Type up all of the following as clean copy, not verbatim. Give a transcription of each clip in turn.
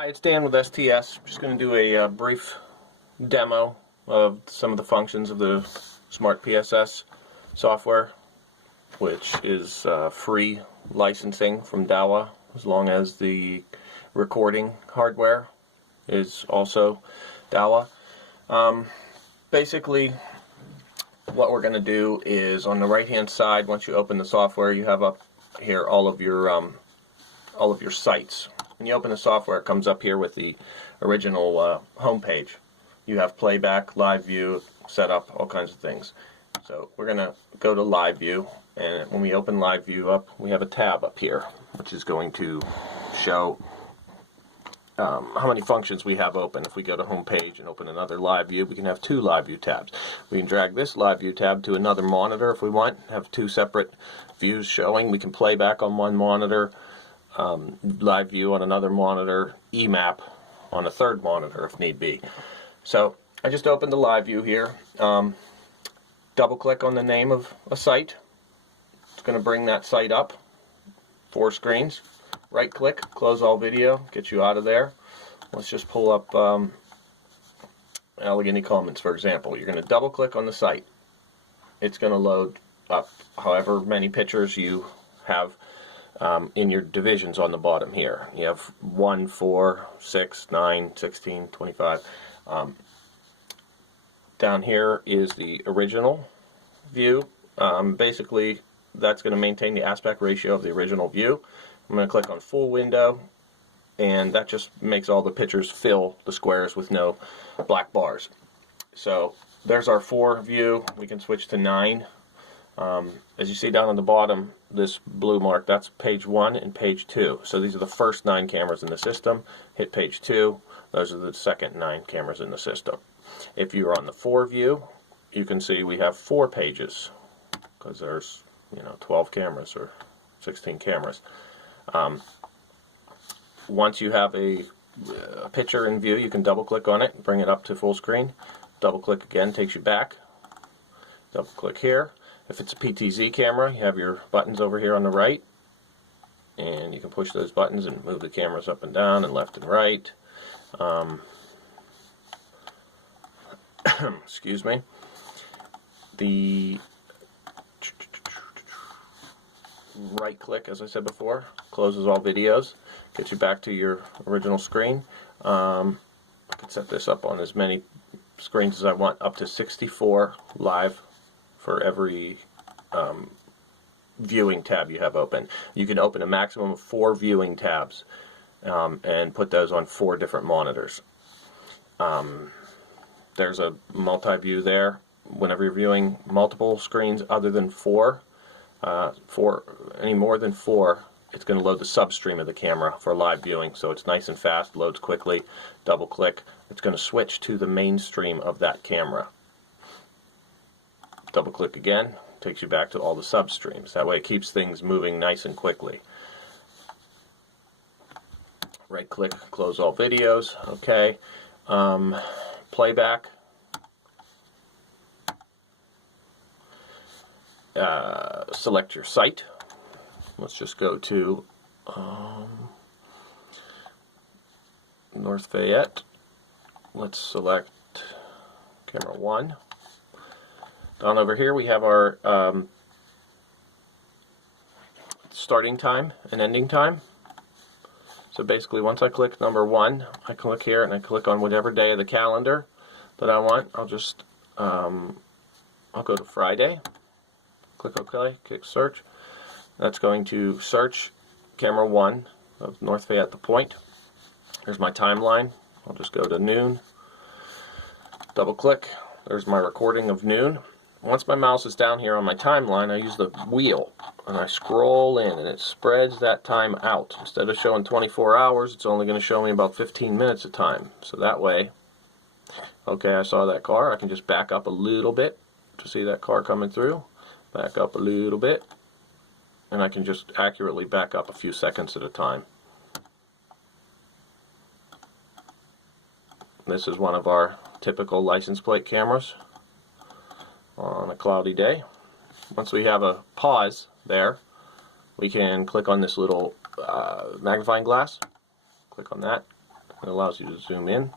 Hi, it's Dan with STS. I'm just going to do a brief demo of some of the functions of the Smart PSS software, which is free licensing from DAWA, as long as the recording hardware is also DAWA. Basically, what we're going to do is on the right hand side, once you open the software, you have up here all of your sites. When you open the software, it comes up here with the original home page. You have Playback, Live View, Setup, all kinds of things. So we're going to go to Live View, and when we open Live View up, we have a tab up here, which is going to show how many functions we have open. If we go to Home Page and open another Live View, we can have two Live View tabs. We can drag this Live View tab to another monitor if we want, have two separate views showing. We can Playback on one monitor, Live View on another monitor, Emap on a third monitor if need be. So I just opened the Live View here. Double click on the name of a site. It's going to bring that site up. 4 screens. Right click, close all video, get you out of there. Let's just pull up Allegheny Commons, for example. You're going to double click on the site. It's going to load up however many pictures you have in your divisions on the bottom here. You have 1, 4, 6, 9, 16, 25. Down here is the original view. Basically, that's going to maintain the aspect ratio of the original view. I'm going to click on full window, and that just makes all the pictures fill the squares with no black bars. So there's our 4 view. We can switch to 9. As you see down on the bottom, this blue mark, that's page 1 and page 2. So these are the first 9 cameras in the system. Hit page 2. Those are the second 9 cameras in the system. If you're on the 4 view, you can see we have 4 pages, because there's 12 cameras or 16 cameras. Once you have a picture in view, you can double click on it, bring it up to full screen. Double click again, takes you back. Double click here. If it's a PTZ camera, you have your buttons over here on the right, and you can push those buttons and move the cameras up and down and left and right. Excuse me. The right click, as I said before, closes all videos, gets you back to your original screen. I can set this up on as many screens as I want, up to 64 live for every viewing tab you have open. You can open a maximum of 4 viewing tabs and put those on 4 different monitors. There's a multi-view there. Whenever you're viewing multiple screens other than 4, any more than 4, it's going to load the substream of the camera for live viewing, so it's nice and fast, loads quickly. Double click, it's going to switch to the mainstream of that camera. Double click again, takes you back to all the substreams. That way it keeps things moving nice and quickly. Right click, close all videos. Okay. Playback. Select your site. Let's just go to North Fayette. Let's select camera 1. Down over here we have our starting time and ending time. So basically, once I click number 1, I click here and I click on whatever day of the calendar that I want. I'll just I'll go to Friday. Click OK, click search. That's going to search camera 1 of North Fayette, the Point. Here's my timeline. I'll just go to noon. Double click. There's my recording of noon. Once my mouse is down here on my timeline, I use the wheel and I scroll in, and it spreads that time out. Instead of showing 24 hours, it's only going to show me about 15 minutes of time. So that way, okay, I saw that car. I can just back up a little bit to see that car coming through. Back up a little bit, and I can just accurately back up a few seconds at a time. This is one of our typical license plate cameras on a cloudy day. Once we have a pause there, we can click on this little magnifying glass. Click on that. It allows you to zoom in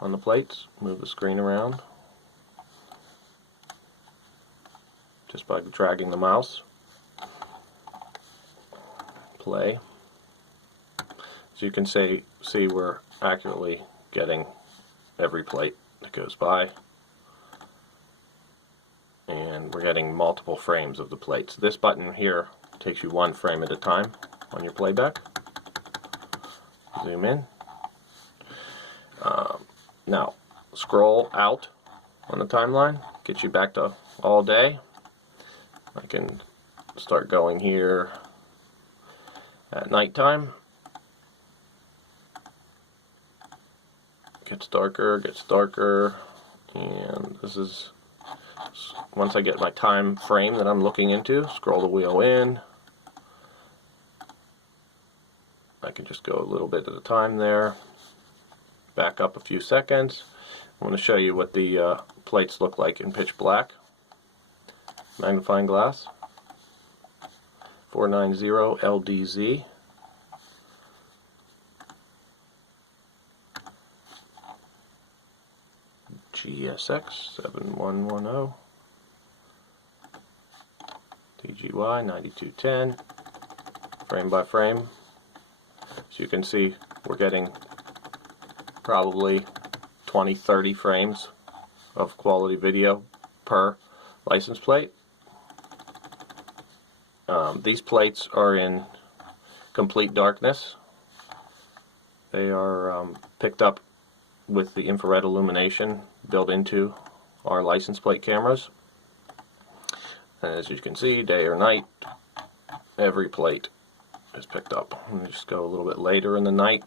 on the plates, move the screen around just by dragging the mouse. Play. As you can see we're accurately getting every plate that goes by, and we're getting multiple frames of the plates. This button here takes you one frame at a time on your playback. Zoom in. Now scroll out on the timeline, get you back to all day. I can start going here at nighttime. Gets darker, and this is once I get my time frame that I'm looking into. Scroll the wheel in. I can just go a little bit at a time there. Back up a few seconds. I want to show you what the plates look like in pitch black. Magnifying glass. 490 LDZ. GSX 7110. TGY 9210. Frame by frame. So you can see we're getting probably 20-30 frames of quality video per license plate. These plates are in complete darkness. They are picked up with the infrared illumination built into our license plate cameras. And as you can see, day or night, every plate is picked up. Let me just go a little bit later in the night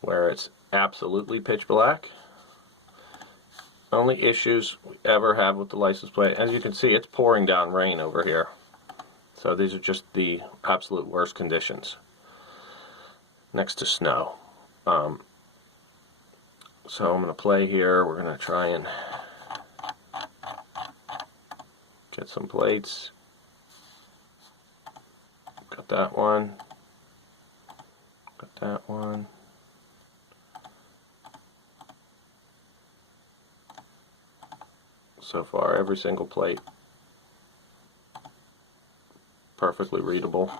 where it's absolutely pitch black. Only issues we ever have with the license plate, as you can see, it's pouring down rain over here. So these are just the absolute worst conditions next to snow. So I'm going to play here. We're going to try and get some plates. Got that one. Got that one. So far, every single plate perfectly readable.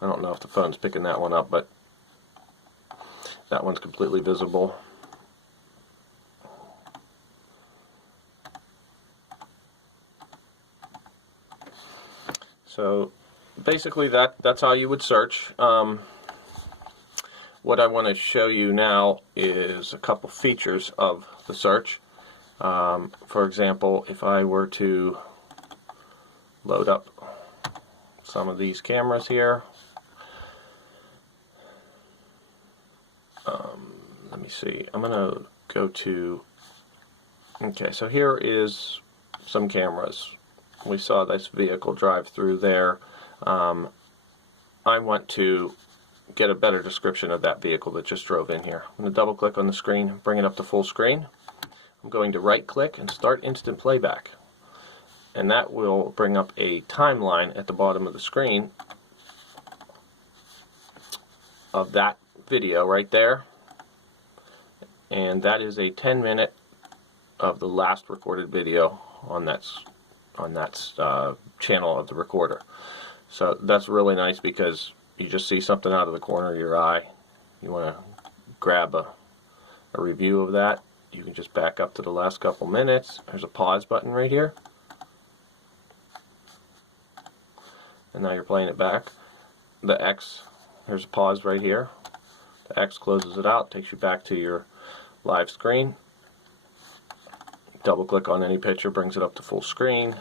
I don't know if the phone's picking that one up, but that one's completely visible. So basically that's how you would search. What I want to show you now is a couple features of the search. For example, if I were to load up some of these cameras here, let me see, I'm going to go to, okay, so here is some cameras. We saw this vehicle drive through there. I want to get a better description of that vehicle that just drove in here. I'm going to double click on the screen, bring it up to full screen. I'm going to right click and start instant playback, and that will bring up a timeline at the bottom of the screen of that video right there, and that is a 10-minute of the last recorded video on that channel of the recorder. So that's really nice because you just see something out of the corner of your eye. You want to grab a review of that. You can just back up to the last couple minutes. There's a pause button right here. And now you're playing it back. The X, there's a pause right here. The X closes it out, takes you back to your live screen. Double click on any picture, brings it up to full screen.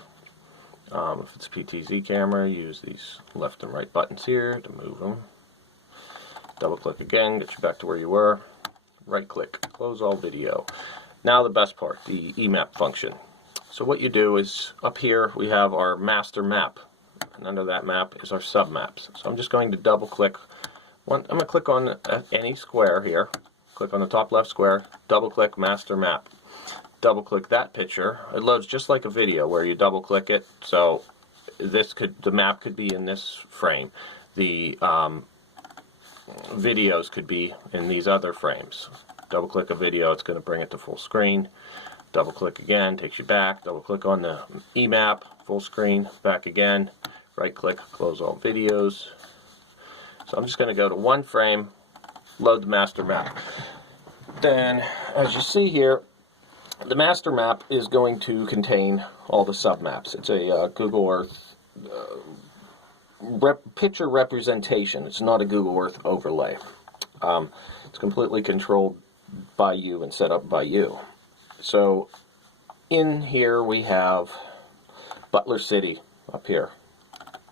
If it's a PTZ camera, use these left and right buttons here to move them. Double click again, get you back to where you were. Right click, close all video. Now the best part, the Emap function. So what you do is up here we have our master map, and under that map is our submaps. So I'm just going to double click. I'm going to click on any square here. Click on the top left square, double click master map. Double click that picture. It loads just like a video where you double click it. So the map could be in this frame. The videos could be in these other frames. Double click a video, it's going to bring it to full screen. Double click again, takes you back. Double click on the Emap, full screen, back again. Right click, close all videos. So I'm just going to go to one frame, load the master map. Then, as you see here, the master map is going to contain all the submaps. It's a Google Earth picture representation. It's not a Google Earth overlay. It's completely controlled by you and set up by you. So in here we have Butler City up here.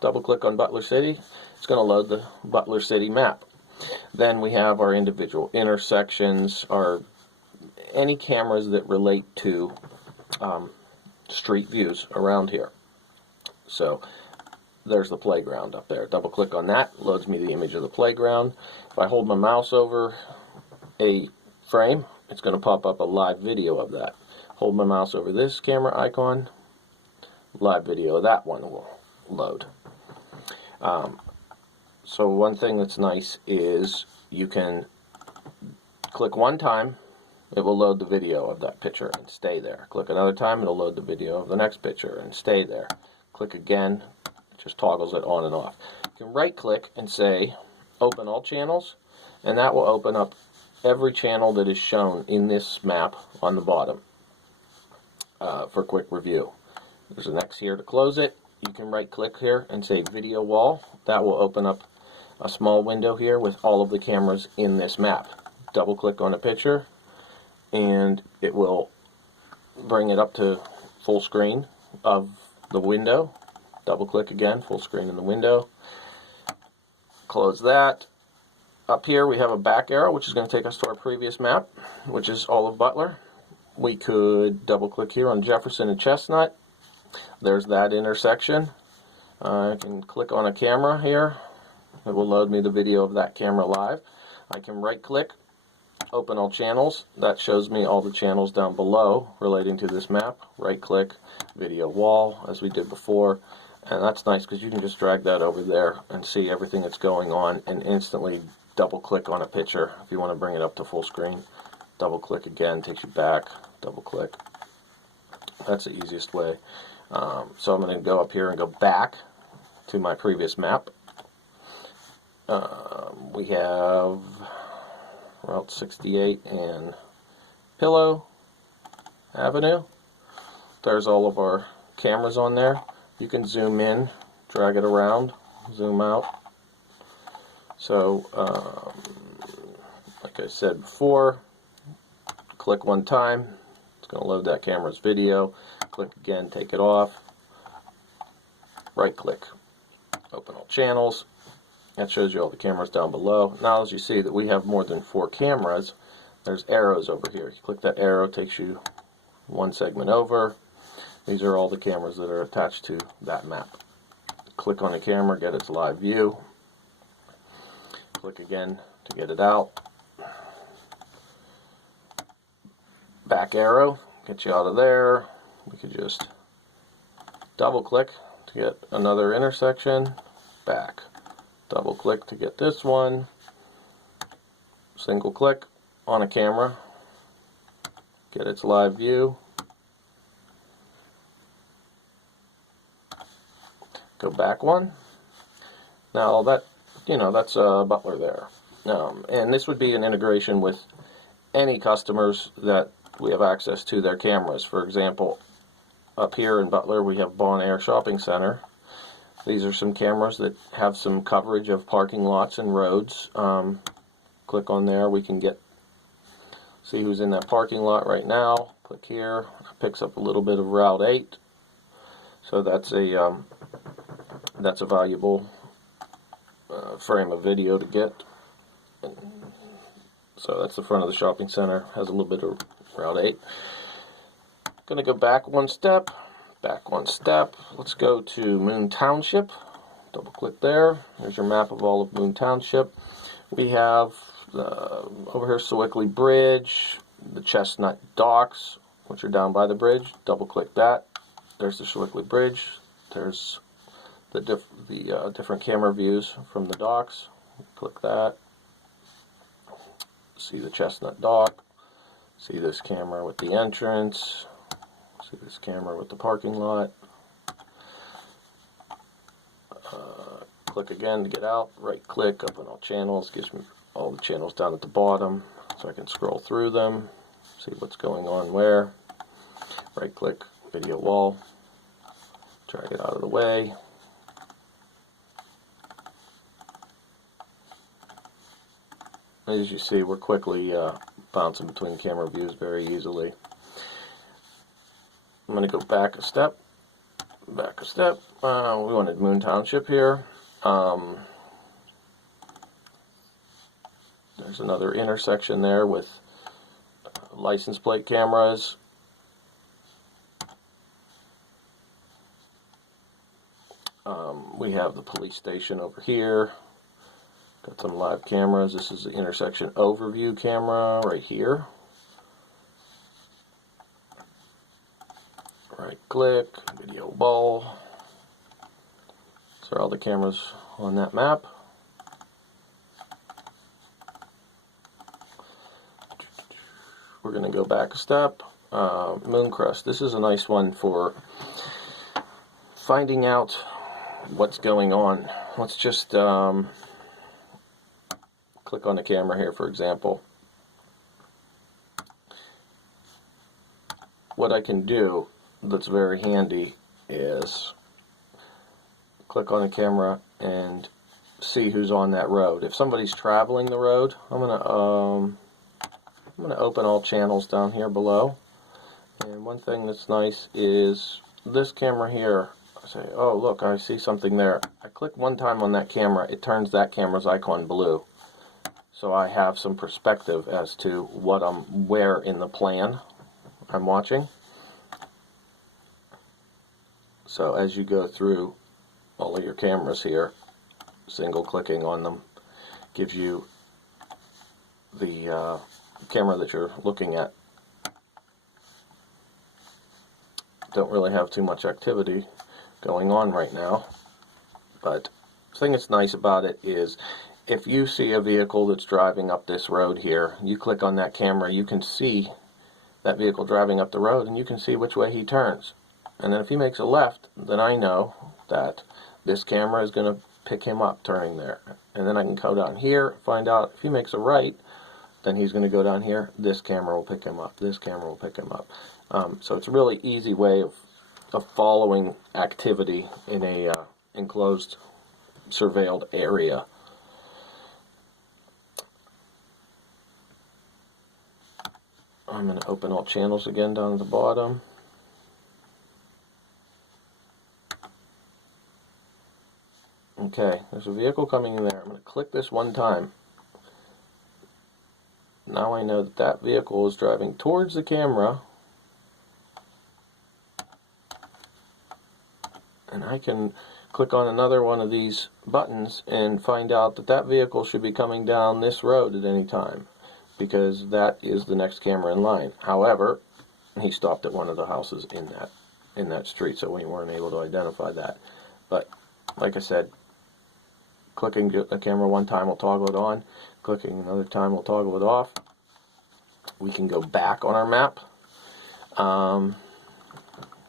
Double click on Butler City. It's going to load the Butler City map. Then we have our individual intersections, any cameras that relate to street views around here. So there's the playground up there. Double click on that, loads me the image of the playground. If I hold my mouse over a frame, it's going to pop up a live video of that. Hold my mouse over this camera icon, live video of that one will load. So one thing that's nice is you can click one time, it will load the video of that picture and stay there. Click another time, it'll load the video of the next picture and stay there. Click again, it just toggles it on and off. You can right click and say open all channels, and that will open up every channel that is shown in this map on the bottom for quick review. There's an X here to close it. You can right click here and say video wall. That will open up a small window here with all of the cameras in this map. Double click on a picture and it will bring it up to full screen of the window. Double click again, full screen in the window. Close that. Up here we have a back arrow, which is going to take us to our previous map, which is all of Butler. We could double click here on Jefferson and Chestnut. There's that intersection. I can click on a camera here. It will load me the video of that camera live. I can right click, open all channels. That shows me all the channels down below relating to this map. Right click, video wall, as we did before. And that's nice because you can just drag that over there and see everything that's going on and instantly double click on a picture if you want to bring it up to full screen. Double click again, takes you back. Double click. That's the easiest way. So I'm going to go up here and go back to my previous map. We have Route 68 and Pillow Avenue. There's all of our cameras on there. You can zoom in, drag it around, zoom out. So, like I said before, click one time, it's going to load that camera's video. Click again, take it off. Right click, open all channels. That shows you all the cameras down below. Now as you see that we have more than 4 cameras, there's arrows over here. You click that arrow, takes you one segment over. These are all the cameras that are attached to that map. Click on a camera, get its live view. Click again to get it out. Back arrow, get you out of there. We could just double click to get another intersection. Back. Double click to get this one. Single click on a camera. Get its live view. Go back one. Now that, that's Butler there. And this would be an integration with any customers that we have access to their cameras. For example, up here in Butler we have Bon Air Shopping Center. These are some cameras that have some coverage of parking lots and roads. Click on there, we can see who's in that parking lot right now. Click here, it picks up a little bit of Route 8. So that's a valuable frame of video to get. So that's the front of the shopping center, has a little bit of Route 8. Going to go back one step. Let's go to Moon Township. Double click there. There's your map of all of Moon Township. We have over here Sewickley Bridge, the Chestnut Docks, which are down by the bridge. Double click that. There's the Sewickley Bridge. There's the different camera views from the docks. Click that. See the chestnut dog. See this camera with the entrance. See this camera with the parking lot. Click again to get out. Right click, open all channels. Gives me all the channels down at the bottom so I can scroll through them, see what's going on where. Right click, video wall. Drag it out of the way. As you see, we're quickly bouncing between camera views very easily. I'm going to go back a step. We wanted Moon Township here. There's another intersection there with license plate cameras. We have the police station over here. Got some live cameras. This is the intersection overview camera right here. Right click, video wall. These are all the cameras on that map. We're going to go back a step. Mooncrest. This is a nice one for finding out what's going on. Let's just click on the camera here, for example. What I can do that's very handy is click on the camera and see who's on that road. If somebody's traveling the road, I'm gonna open all channels down here below. And one thing that's nice is this camera here. I say, oh look, I see something there. I click one time on that camera, it turns that camera's icon blue. So I have some perspective as to where in the plan I'm watching. So as you go through all of your cameras here, single clicking on them gives you the camera that you're looking at. Don't really have too much activity going on right now, but the thing that's nice about it is if you see a vehicle that's driving up this road here, you click on that camera, you can see that vehicle driving up the road and you can see which way he turns. And then if he makes a left, then I know that this camera is going to pick him up turning there. And then I can go down here, find out if he makes a right, then he's going to go down here, this camera will pick him up, this camera will pick him up. So it's a really easy way of following activity in a enclosed, surveilled area. I'm going to open all channels again down at the bottom. Okay, there's a vehicle coming in there. I'm going to click this one time. Now I know that that vehicle is driving towards the camera. And I can click on another one of these buttons and find out that that vehicle should be coming down this road at any time, because that is the next camera in line. However, he stopped at one of the houses in that street, so we weren't able to identify that. But like I said, clicking the camera one time will toggle it on, clicking another time will toggle it off. We can go back on our map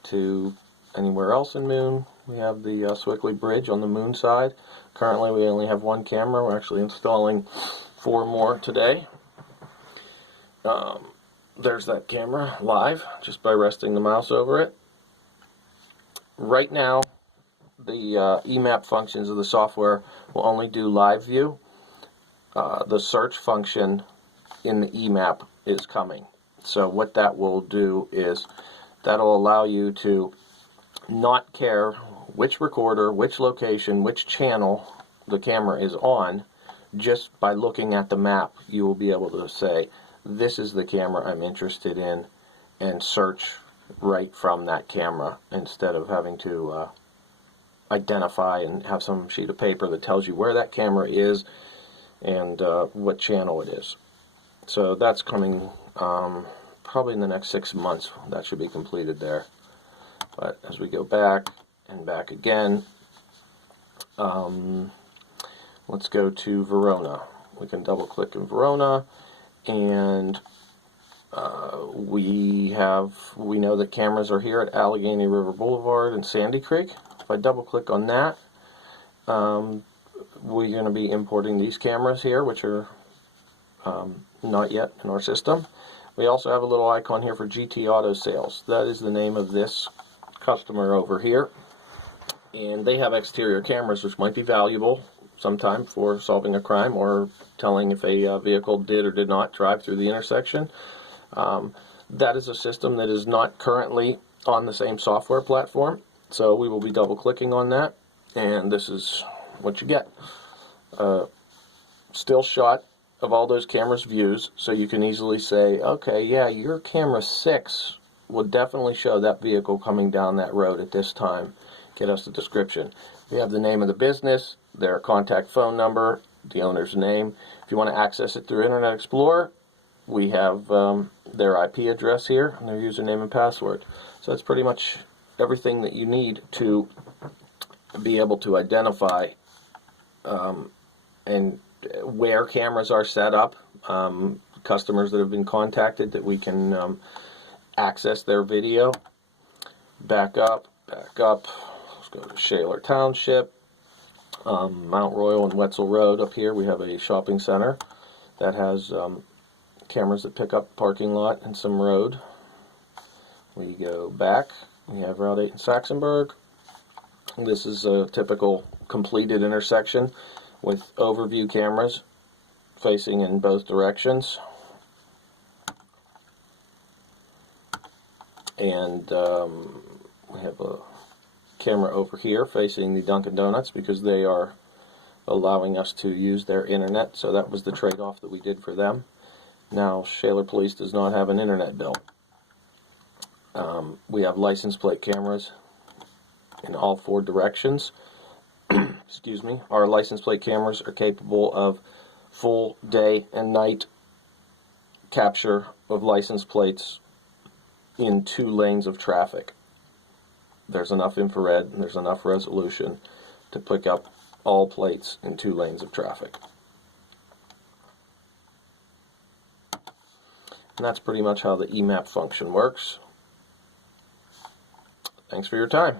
to anywhere else in Moon. We have the Swickley Bridge on the Moon side. Currently we only have one camera. We're actually installing 4 more today. There's that camera live just by resting the mouse over it. Right now the Emap functions of the software will only do live view. The search function in the Emap is coming. So what that will do is that'll allow you to not care which recorder, which location, which channel the camera is on. Just by looking at the map, you will be able to say, this is the camera I'm interested in, and search right from that camera instead of having to identify and have some sheet of paper that tells you where that camera is and what channel it is. So that's coming probably in the next 6 months. That should be completed there. But as we go back and back again, let's go to Verona. We can double click in Verona and we know that cameras are here at Allegheny River Boulevard and Sandy Creek. If I double click on that, we're going to be importing these cameras here, which are not yet in our system. We also have a little icon here for GT Auto Sales. That is the name of this customer over here, and they have exterior cameras which might be valuable sometime for solving a crime or telling if a vehicle did or did not drive through the intersection. That is a system that is not currently on the same software platform, so we will be double clicking on that, and this is what you get. Still shot of all those cameras' views, so you can easily say, okay, yeah, your camera 6 would definitely show that vehicle coming down that road at this time. Get us the description. We have the name of the business, their contact phone number, the owner's name. If you want to access it through Internet Explorer, we have their IP address here and their username and password. So that's pretty much everything that you need to be able to identify and where cameras are set up, customers that have been contacted that we can access their video. Back up. Let's go to Shaler Township, Mount Royal and Wetzel Road. Up here we have a shopping center that has cameras that pick up parking lot and some road. We go back. We have Route 8 in Saxonburg. This is a typical completed intersection with overview cameras facing in both directions. And we have a camera over here facing the Dunkin' Donuts because they are allowing us to use their internet, so that was the trade-off that we did for them. Now, Shaler Police does not have an internet bill. We have license plate cameras in all 4 directions. Excuse me. Our license plate cameras are capable of full day and night capture of license plates in 2 lanes of traffic. There's enough infrared and there's enough resolution to pick up all plates in 2 lanes of traffic. And that's pretty much how the Emap function works. Thanks for your time.